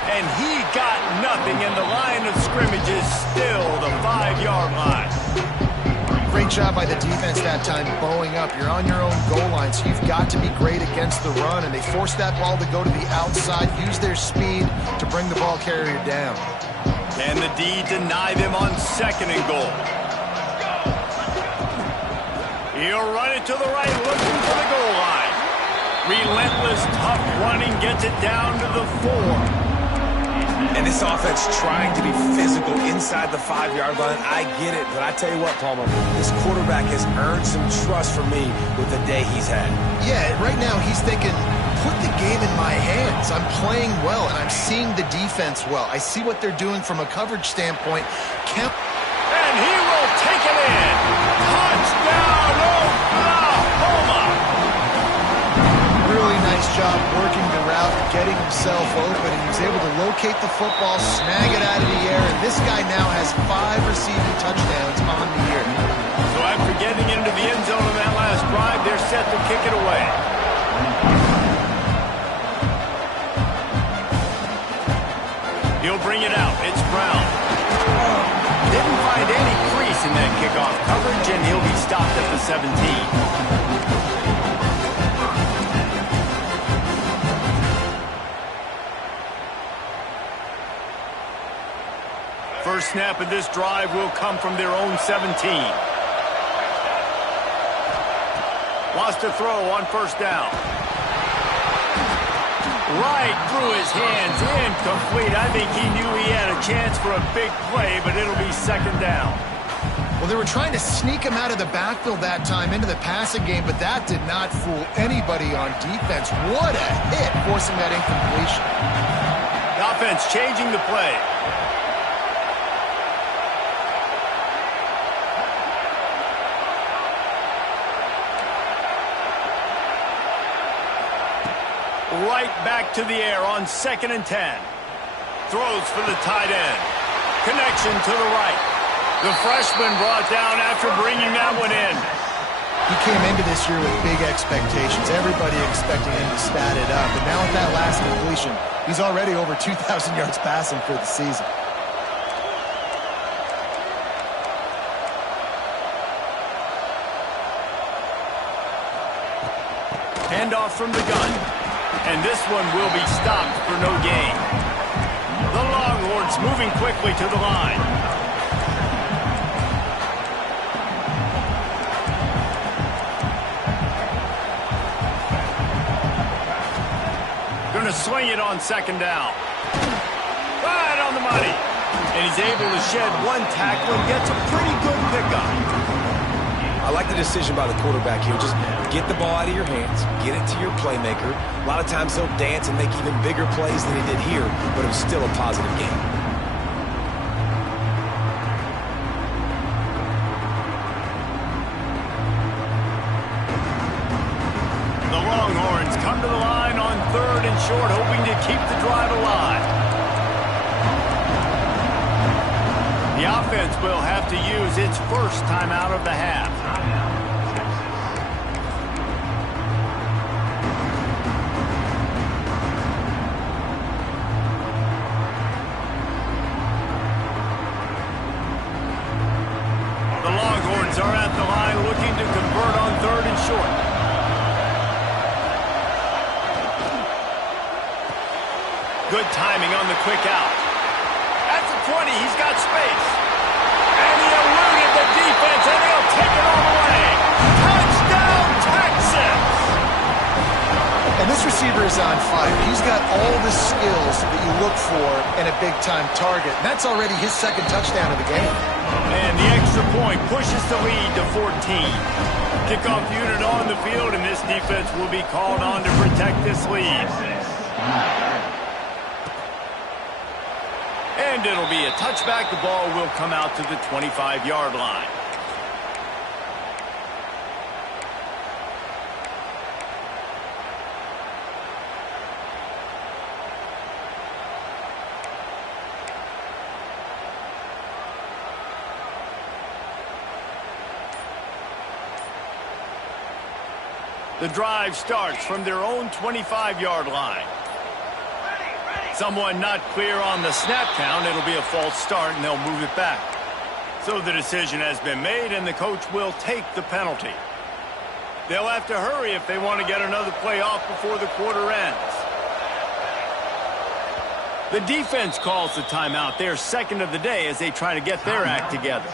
And he got nothing, and the line of scrimmage is still the 5-yard line. Great job by the defense that time, bowing up. You're on your own goal line, so you've got to be great against the run, and they forced that ball to go to the outside, use their speed to bring the ball carrier down. And the D deny them on 2nd and goal. He'll run it to the right, looking for the goal line. Relentless, tough running, gets it down to the 4. And this offense trying to be physical inside the 5-yard line. I get it, but I tell you what, Palmer, this quarterback has earned some trust from me with the day he's had. Yeah, right now he's thinking, put the game in my hands. I'm playing well, and I'm seeing the defense well. I see what they're doing from a coverage standpoint. And he will take it in. Touchdown, Oklahoma. job working the route, getting himself open, and he was able to locate the football, snag it out of the air, and this guy now has 5 receiving touchdowns on the year. So after getting into the end zone on that last drive, they're set to kick it away. He'll bring it out. It's Brown. Didn't find any crease in that kickoff coverage, and he'll be stopped at the 17. First snap of this drive will come from their own 17. Wants to throw on first down. Right through his hands, incomplete. I think he knew he had a chance for a big play, but it'll be second down. Well, they were trying to sneak him out of the backfield that time into the passing game, but that did not fool anybody on defense. What a hit, forcing that incompletion. The offense changing the play. Right back to the air on 2nd and 10. Throws for the tight end. Connection to the right. The freshman brought down after bringing that one in. He came into this year with big expectations. Everybody expecting him to stat it up. And now with that last completion, he's already over 2,000 yards passing for the season. Handoff from the gun. And this one will be stopped for no gain. The Longhorns moving quickly to the line. Going to swing it on 2nd down. Right on the money. And he's able to shed one tackle and gets a pretty good pickup. I like the decision by the quarterback here. Just get the ball out of your hands, get it to your playmaker. A lot of times he'll dance and make even bigger plays than he did here, but it was still a positive game. The Longhorns come to the line on 3rd and short, hoping to keep the drive alive. The offense will have to use its first timeout of the half. The Longhorns are at the line looking to convert on 3rd and short. Good timing on the quick out. At the 20, he's got space. And he eluded the defense, and he'll take it all the way. Touchdown, Texas! And this receiver is on fire. He's got all the skills that you look for in a big-time target. And that's already his 2nd touchdown of the game. And the extra point pushes the lead to 14. Kickoff unit on the field, and this defense will be called on to protect this lead. And it'll be a touchback. The ball will come out to the 25-yard line. The drive starts from their own 25-yard line. Someone not clear on the snap count. It'll be a false start, and they'll move it back. So the decision has been made, and the coach will take the penalty. They'll have to hurry if they want to get another play off before the quarter ends. The defense calls the timeout. They're 2nd of the day as they try to get their act together.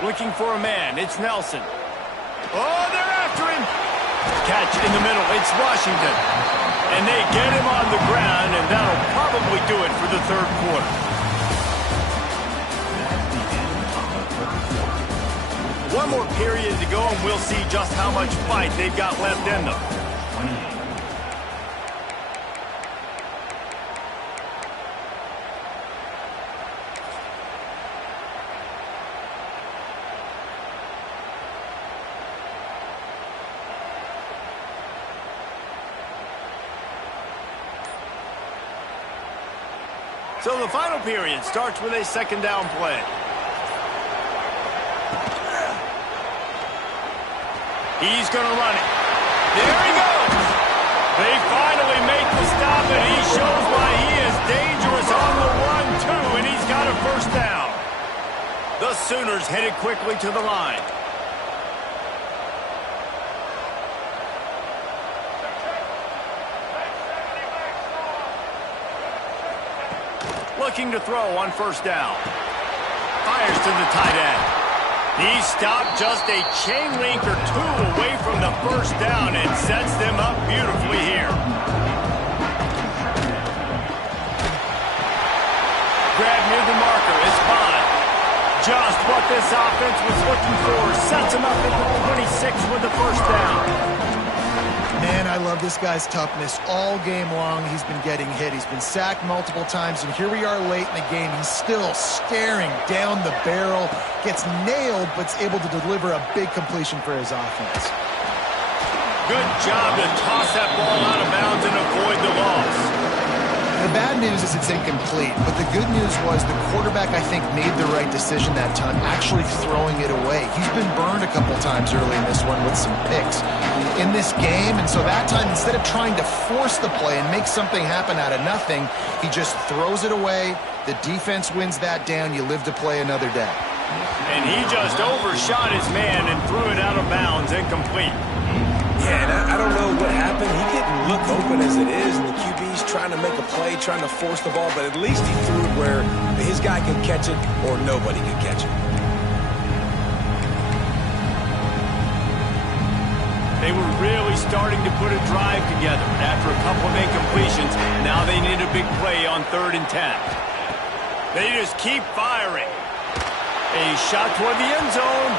Looking for a man. It's Nelson. Oh, they're after him. Catch in the middle. It's Washington. And they get him on the ground, and that'll probably do it for the 3rd quarter. One more period to go, and we'll see just how much fight they've got left in them. So the final period starts with a second down play. He's going to run it. There he goes. They finally make the stop, and he shows why he is dangerous on the run, too, and he's got a first down. The Sooners headed quickly to the line. Looking to throw on first down. Fires to the tight end. He stopped just a chain link or two away from the first down and sets them up beautifully here. Grab near the marker. It's fine. Just what this offense was looking for. Sets him up at the 26 with the first down. Man, I love this guy's toughness. All game long, he's been getting hit. He's been sacked multiple times, and here we are late in the game. He's still staring down the barrel, gets nailed, but's able to deliver a big completion for his offense. Good job to toss that ball out of bounds and avoid the loss. The bad news is it's incomplete, but the good news was the quarterback, I think, made the right decision that time, actually throwing it away. He's been burned a couple times early in this one with some picks in this game, and so that time, instead of trying to force the play and make something happen out of nothing, he just throws it away. The defense wins that down. You live to play another day. And he just overshot his man and threw it out of bounds, incomplete. Yeah, and I don't know what happened. He didn't look open as it is, and the QB's trying to make a play, trying to force the ball, but at least he threw it where his guy could catch it or nobody could catch it. They were really starting to put a drive together. After a couple of incompletions, now they need a big play on 3rd and 10. They just keep firing. A shot toward the end zone.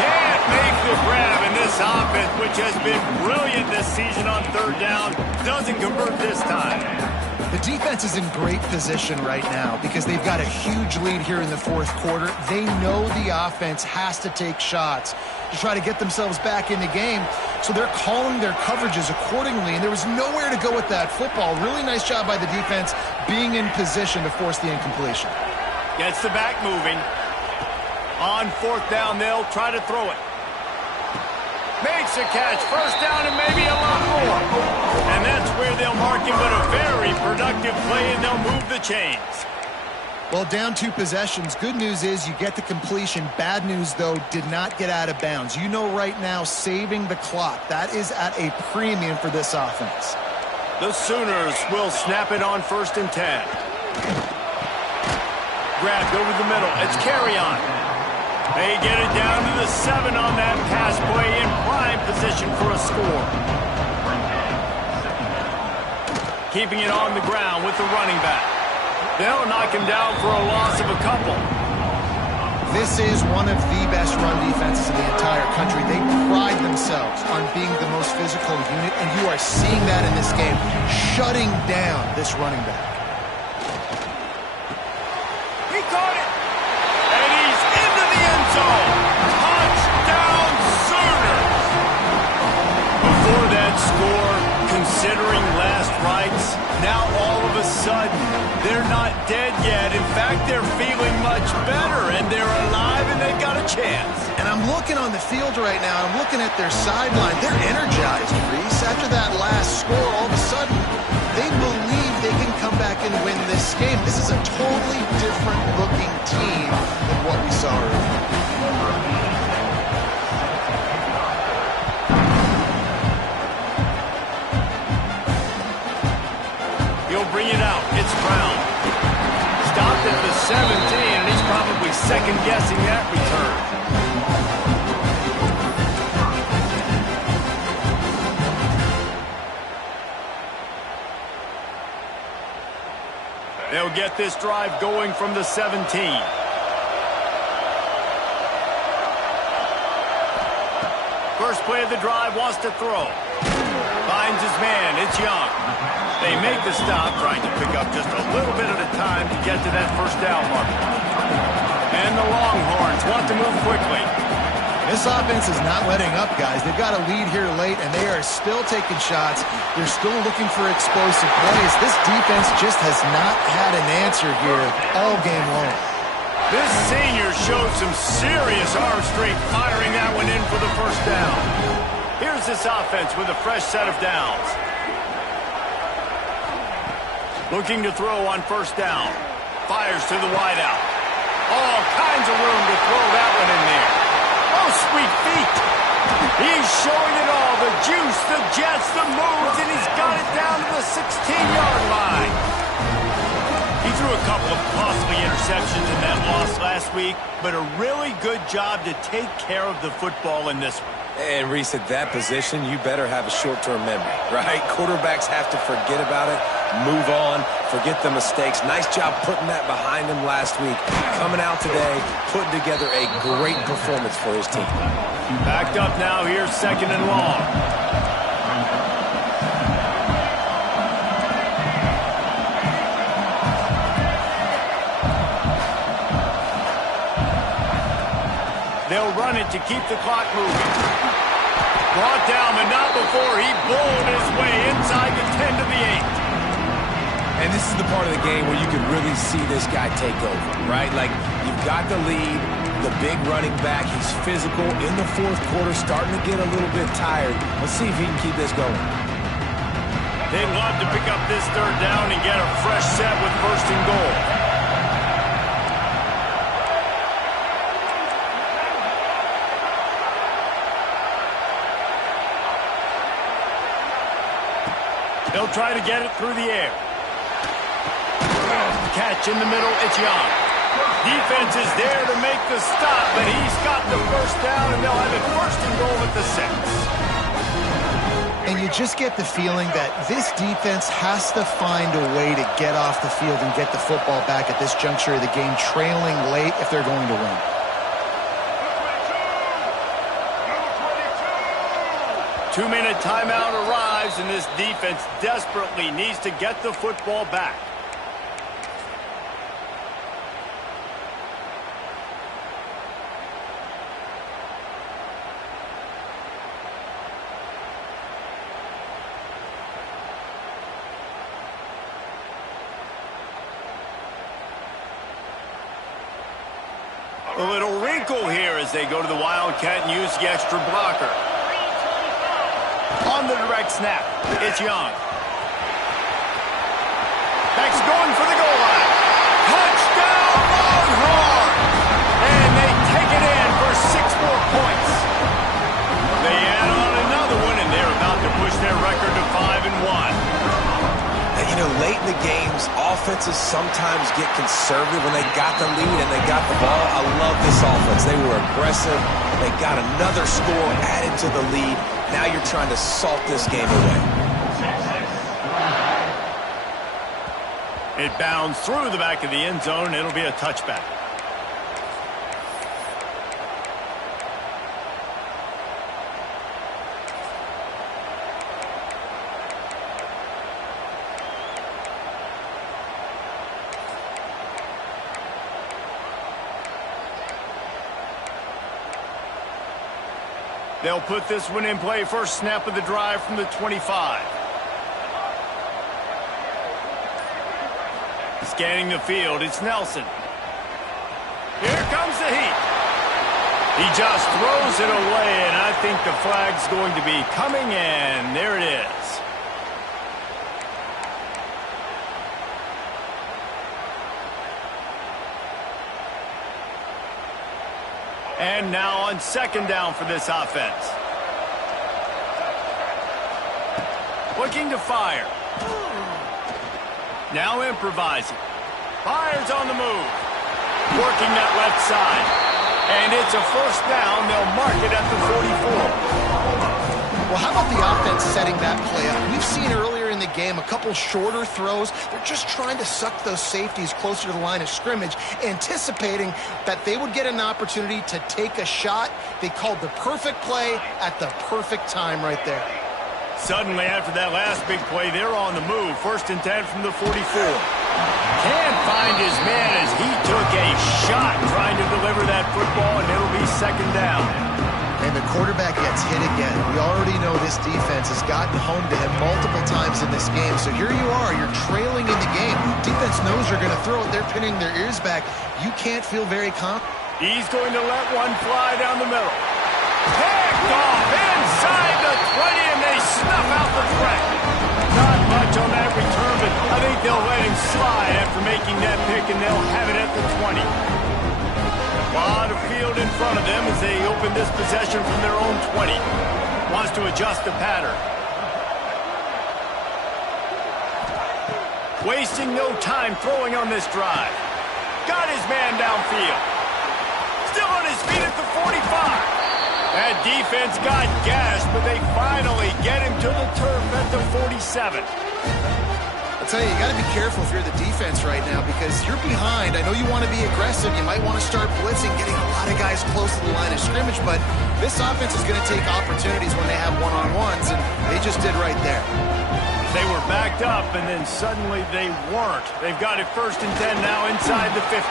Can't make the grab, and this offense, which has been brilliant this season on 3rd down, doesn't convert this time. The defense is in great position right now because they've got a huge lead here in the 4th quarter. They know the offense has to take shots to try to get themselves back in the game, so they're calling their coverages accordingly, and there was nowhere to go with that football. Really nice job by the defense being in position to force the incompletion. Gets the back moving. On 4th down, they'll try to throw it. Makes a catch. First down and maybe a lot more. And that's where they'll mark him, but a very productive play, and they'll move the chains. Well, down 2 possessions. Good news is you get the completion. Bad news, though, did not get out of bounds. You know right now, saving the clock. That is at a premium for this offense. The Sooners will snap it on 1st and 10. Grabbed over the middle. It's carry on. They get it down to the 7 on that pass play, in prime position for a score. Keeping it on the ground with the running back. They'll knock him down for a loss of a couple. This is one of the best run defenses in the entire country. They pride themselves on being the most physical unit, and you are seeing that in this game, shutting down this running back. He caught it! And he's into the end zone! Touchdown Sooners! Before that score, considering last rites, now all of a sudden, they're not dead yet. In fact, they're feeling much better, and they're alive, and they've got a chance. And I'm looking on the field right now. I'm looking at their sideline. They're energized, Reese. After that last score, all of a sudden, they believe they can come back and win this game. This is a totally different-looking team than what we saw earlier. Bring it out. It's Brown. Stopped at the 17, and he's probably second-guessing that return. They'll get this drive going from the 17. First play of the drive, wants to throw. Finds finds his man. It's Young. They make the stop, trying to pick up just a little bit at a time to get to that first down marker. And the Longhorns want to move quickly. This offense is not letting up, guys. They've got a lead here late, and they are still taking shots. They're still looking for explosive plays. This defense just has not had an answer here all game long. This senior showed some serious arm strength firing that one in for the first down. Here's this offense with a fresh set of downs. Looking to throw on first down. Fires to the wideout. All kinds of room to throw that one in there. Oh, sweet feet. He's showing it all. The juice, the jets, the moves, and he's got it down to the 16-yard line. He threw a couple of costly interceptions in that loss last week, but a really good job to take care of the football in this one. And Reese, at that position, you better have a short-term memory, right? Quarterbacks have to forget about it, move on, forget the mistakes. Nice job putting that behind him last week. Coming out today, putting together a great performance for his team. Backed up now, here's second and long. They'll run it to keep the clock moving. Brought down, but not before he bowled his way inside the 10 to the 8. And this is the part of the game where you can really see this guy take over, right? Like, you've got the lead, the big running back. He's physical in the fourth quarter, starting to get a little bit tired. Let's see if he can keep this going. They'd love to pick up this third down and get a fresh set with first and goal. They'll try to get it through the air. Catch in the middle, it's Young. Defense is there to make the stop, but he's got the first down, and they'll have it first and goal at the 6. And you just get the feeling that this defense has to find a way to get off the field and get the football back at this juncture of the game, trailing late if they're going to win. Two-minute timeout arrives, and this defense desperately needs to get the football back. A little wrinkle here as they go to the Wildcat and use the extra blocker. On the direct snap, it's Young. Back's going for the goal line. Touchdown, Longhorn! And they take it in for 6 more points. They add on another one, and they're about to push their record to 5-1. You know, late in the games, offenses sometimes get conservative when they got the lead and they got the ball. I love this offense. They were aggressive. They got another score added to the lead. Now you're trying to salt this game away. It bounds through the back of the end zone, and it'll be a touchback. They'll put this one in play. First snap of the drive from the 25. Scanning the field, it's Nelson. Here comes the heat. He just throws it away, and I think the flag's going to be coming in. There it is. And now on second down for this offense. Looking to fire. Now improvising. Fires on the move. Working that left side. And it's a first down. They'll mark it at the 44. Well, how about the offense setting that play up? We've seen earlier in the game a couple shorter throws. They're just trying to suck those safeties closer to the line of scrimmage, anticipating that they would get an opportunity to take a shot. They called the perfect play at the perfect time right there. Suddenly, after that last big play, they're on the move. 1st and 10 from the 44. Can't find his man as he took a shot trying to deliver that football, and it'll be 2nd down. And the quarterback gets hit again. We already know this defense has gotten home to him multiple times in this game. So here you are, you're trailing in the game. Defense knows you're going to throw it. They're pinning their ears back. You can't feel very confident. He's going to let one fly down the middle. Picked off inside the 20, and they snuff out the threat. Not much on that return, but I think they'll let him slide after making that pick, and they'll have it at the 20. A lot of field in front of them as they open this possession from their own 20. Wants to adjust the pattern. Wasting no time throwing on this drive. Got his man downfield. Still on his feet at the 45. That defense got gashed, but they finally get him to the turf at the 47. I'll tell you, you got to be careful if you're the defense right now because you're behind. I know you want to be aggressive. You might want to start blitzing, getting a lot of guys close to the line of scrimmage, but this offense is going to take opportunities when they have one-on-ones, and they just did right there. They were backed up, and then suddenly they weren't. They've got it 1st and 10 now inside the 50.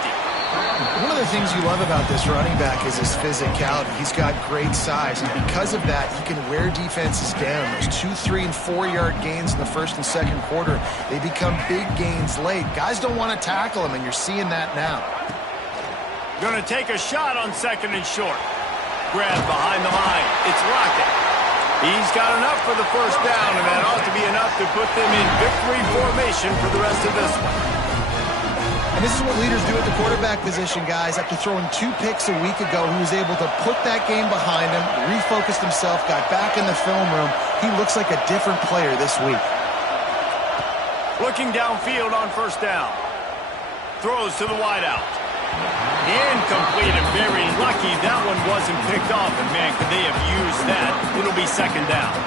One of the things you love about this running back is his physicality. He's got great size, and because of that, he can wear defenses down. Those 2-, 3-, and 4-yard gains in the 1st and 2nd quarter, they become big gains late. Guys don't want to tackle him, and you're seeing that now. Going to take a shot on 2nd and short. Grab behind the line. It's Rocket. He's got enough for the 1st down, and that ought to be enough to put them in victory formation for the rest of this one. And this is what leaders do at the quarterback position, guys. After throwing 2 picks a week ago, he was able to put that game behind him, refocused himself, got back in the film room. He looks like a different player this week. Looking downfield on 1st down. Throws to the wideout. Incomplete and very lucky that one wasn't picked off. And, man, could they have used that? It'll be 2nd down.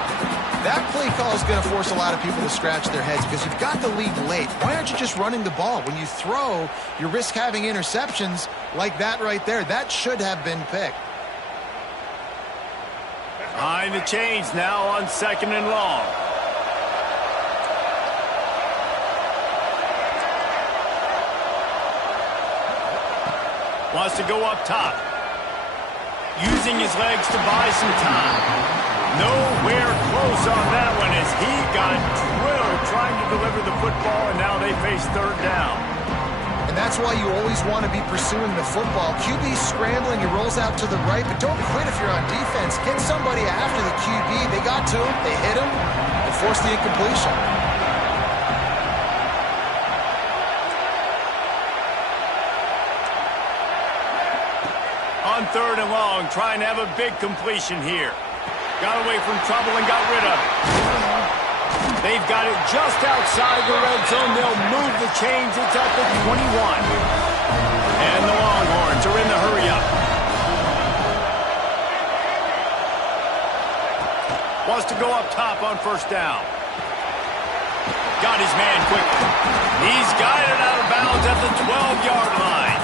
That play call is going to force a lot of people to scratch their heads because you've got the lead late. Why aren't you just running the ball? When you throw, you risk having interceptions like that right there. That should have been picked. Behind the chains now on 2nd and long. Wants to go up top. Using his legs to buy some time. Nowhere close on that one as he got drilled trying to deliver the football, and now they face 3rd down. And that's why you always want to be pursuing the football. QB's scrambling, he rolls out to the right, but don't quit if you're on defense. Get somebody after the QB. They got to him, they hit him, and forced the incompletion. On 3rd and long, trying to have a big completion here. Got away from trouble and got rid of it. They've got it just outside the red zone. They'll move the chains. It's at the 21. And the Longhorns are in the hurry-up. Wants to go up top on 1st down. Got his man quickly. He's got it out of bounds at the 12-yard line.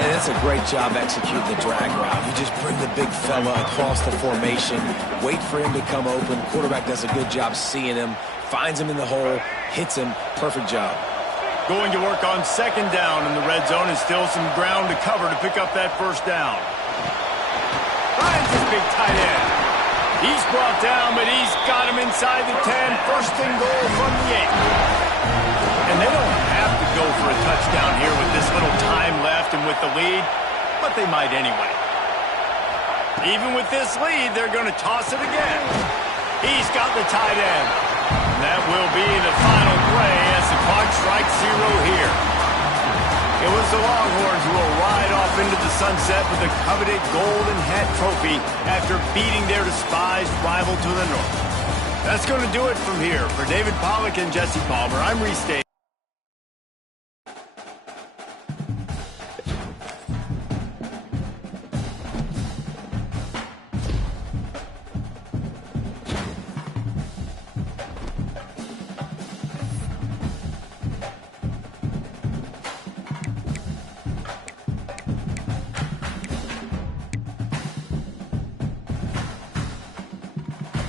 And it's a great job executing the drag route. You just bring the big fella across the formation, wait for him to come open. Quarterback does a good job seeing him, finds him in the hole, hits him. Perfect job. Going to work on 2nd down in the red zone, and still some ground to cover to pick up that 1st down. Finds his big tight end. He's brought down, but he's got him inside the 10. 1st and goal from the 8. And they don't have to go for a touchdown here with this little time left and with the lead, but they might anyway. Even with this lead, they're going to toss it again. He's got the tight end. And that will be the final play as the clock strikes 0 here. It was the Longhorns who will ride off into the sunset with the coveted Golden Hat Trophy after beating their despised rival to the north. That's going to do it from here. For David Pollack and Jesse Palmer, I'm Reese Davis.